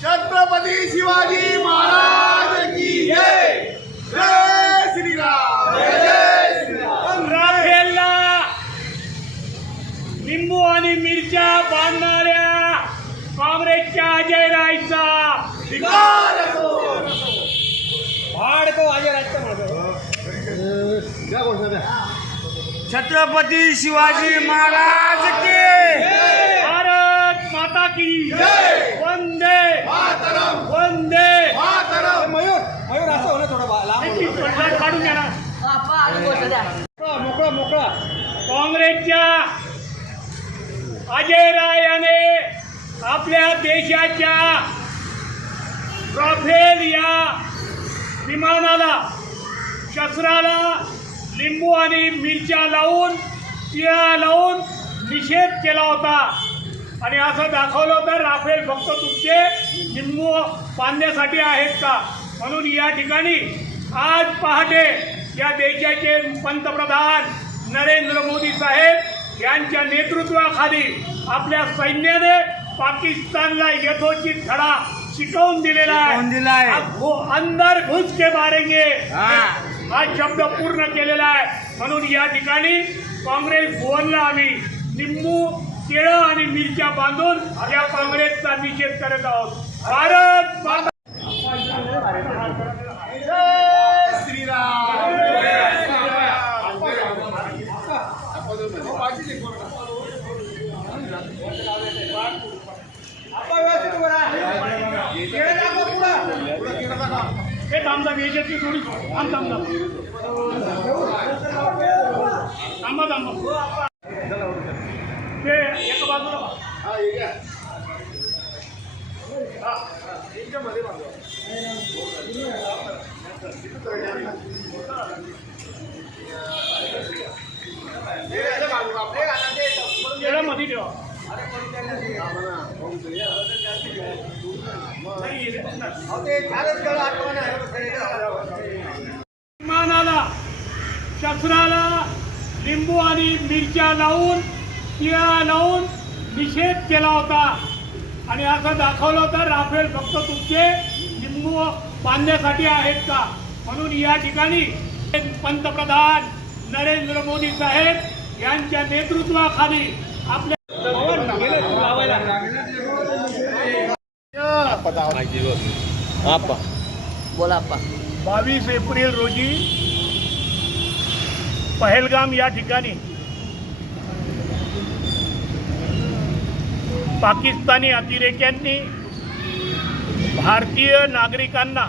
छत्रपती शिवाजी महाराज की जय. जय श्रीराम. जय जय श्रीराम राफेलला लिंबू आणि मिरच्या बांधणाऱ्या काँग्रेसच्या अजय रायचा. धिक्कार असो. छत्रपती शिवाजी महाराज के। भारत माता की जय. वंदे। मातरम। वंदे। मातरम। किती पडसाद काढून घ्या ना. मोकळा मोकळा काँग्रेसच्या अजय राय याने आपल्या देशाच्या राफेल या विमानाला शस्त्राला लिंबू आणि मिरच्या लावून तिळा लावून निषेध केला होता. आणि असं दाखवलं होतं राफेल फक्त तुमचे लिंबू बांधण्यासाठी आहेत का? म्हणून या ठिकाणी आज पहाटे या देशाचे पंतप्रधान नरेंद्र मोदी साहेब यांच्या नेतृत्वाखाली आपल्या सैन्याने पाकिस्तानला यथोचित धडा शिकवून दिलेला. आहे. अंदर घुस के मारेंगे. हा. शब्द पूर्ण केलेला आहे म्हणून या ठिकाणी काँग्रेस भुवनला आम्ही लिंबू केळं आणि मिरच्या बांधून या काँग्रेसचा निषेध करत आहोत भारत माता जय श्रीराम जय हे थांबता याच्यातली थोडी थांब थांब थांब थांबा थांबा ते एका बाजूला व्हा. हा, हे घ्या. हे घ्या, हे बाजू, आपले घाला ते. केळं मध्ये ठेवा नाही, येत नाही. अहो, ते झालंच गळं आठवण आहे. विमानाला शस्त्राला लिंबू आणि मिरच्या लावून तिळा लावून निषेध केला होता. आणि असं दाखवलं होतं राफेल फक्त तुमचे लिंबू बांधण्यासाठी आहेत का? म्हणून या ठिकाणी पंतप्रधान नरेंद्र मोदी साहेब यांच्या नेतृत्वाखाली आपल्या बोला आप्पा बावीस एप्रिल रोजी पहलगाम या ठिकाणी पाकिस्तानी अतिरेक्यांनी भारतीय नागरिकांना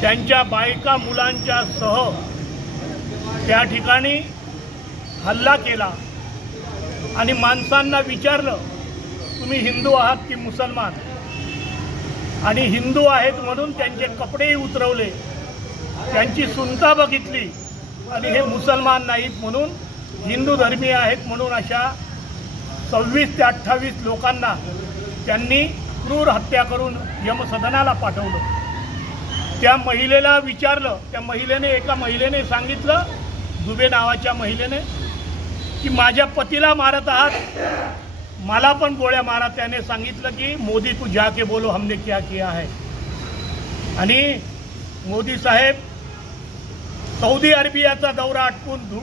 त्यांच्या बायका मुलांच्या सह त्या ठिकाणी हल्ला केला आणि माणसांना विचारलं तुम्ही हिंदू आहात की मुसलमान? आणि हिंदू आहेत म्हणून त्यांचे कपडेही उतरवले. त्यांची सुनता बघितली. आणि हे मुसलमान नाहीत म्हणून हिंदू धर्मीय आहेत म्हणून अशा सव्वीस ते अठ्ठावीस लोकांना त्यांनी क्रूर हत्या करून यमसदनाला पाठवलं. त्या महिलेला विचारलं. त्या महिलेने एका महिलेने सांगितलं दुबे नावाच्या महिलेने की माझ्या पतीला मारत आहात. मला पण गोळ्या मारा. त्याने सांगितलं की मोदी तू जाके बोलो हमने क्या किया है. आणि मोदी साहेब सौदी अरेबियाचा दौरा आटपून धु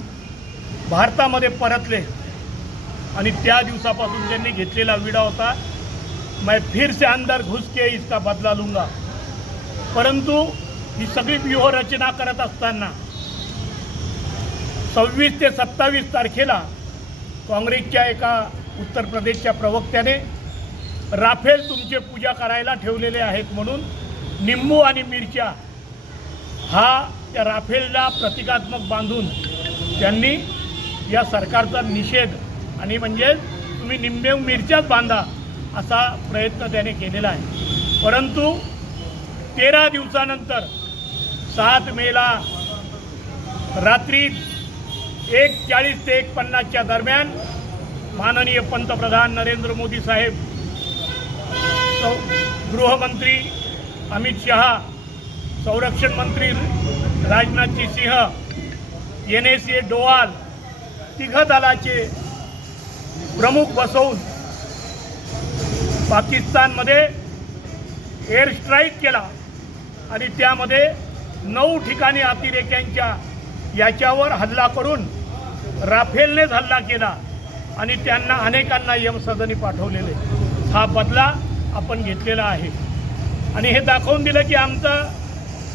भारतामध्ये परतले. आणि त्या दिवसापासून त्यांनी घेतलेला विडा होता मैं फिर से अंदर घुस के इसका बदला लूंगा. परंतु ही सगळी व्यूहरचना करत असताना सव्वीस ते सत्तावीस तारखेला काँग्रेसच्या एका उत्तर प्रदेशच्या प्रवक्त्याने राफेल तुमचे पूजा करायला ठेवलेले आहेत म्हणून निंबू आणि मिरच्या हा त्या राफेलला प्रतिकात्मक बांधून त्यांनी या सरकारचा निषेध आणि म्हणजे तुम्ही निंबे मिरच्याच बांधा असा प्रयत्न त्याने केलेला आहे. परंतु तेरा दिवसानंतर सात मेला रात्री एक चाळीस ते एक पन्नासच्या दरम्यान माननीय पंतप्रधान नरेंद्र मोदी साहेब गृहमंत्री अमित शहा संरक्षण मंत्री Rajnathji Singh N S A Doval तिघ दलाचे प्रमुख बसवून पाकिस्तानमध्ये एअर स्ट्राईक केला आणि त्यामध्ये नऊ ठिकाणी अतिरेक्यांच्या याच्यावर हल्ला करून राफेलनेच हल्ला केला. आणि त्यांना अनेकांना यमसदनी पाठवलेले. हा बदला आपण घेतलेला आहे. आणि हे दाखवून दिलं की आमचं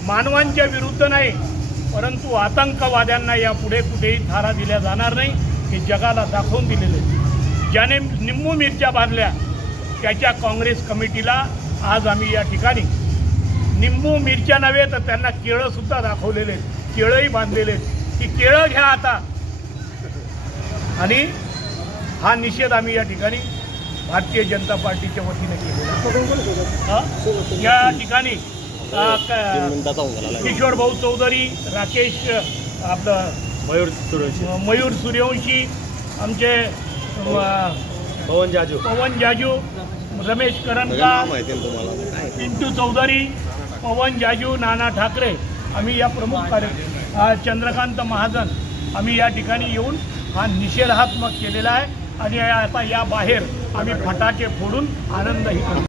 मानवांच्या विरुद्ध नाही परंतु आतंकवाद्यांना यापुढे कुठेही थारा दिल्या जाणार नाही हे जगाला दाखवून दिलेले आहे. ज्याने निम्मू मिरच्या बांधल्या त्याच्या काँग्रेस कमिटीला आज आम्ही या ठिकाणी निंबू मिरच्या नव्हे तर त्यांना केळंसुद्धा दाखवलेले आहेत. केळंही बांधलेले आहेत. की केळं घ्या आता. आणि हा निषेध आम्ही या ठिकाणी भारतीय जनता पार्टीच्या वतीने केलेला आहे. हा? या ठिकाणी किशोर भाऊ चौधरी राकेश आपलं मयूर अ, मयूर सूर्यवंशी आमचे पवन जाजू पवन जाजू रमेश करणकार माहिती आहे तुम्हाला पिंटू चौधरी पवन जाजू नाना ठाकरे आम्ही या प्रमुख कार्य चंद्रकांत महाजन आम्ही या ठिकाणी येऊन हा निषेधात्मक केलेला आहे आणि आता या बाहेर आम्ही फटाके फोडून आनंदही करू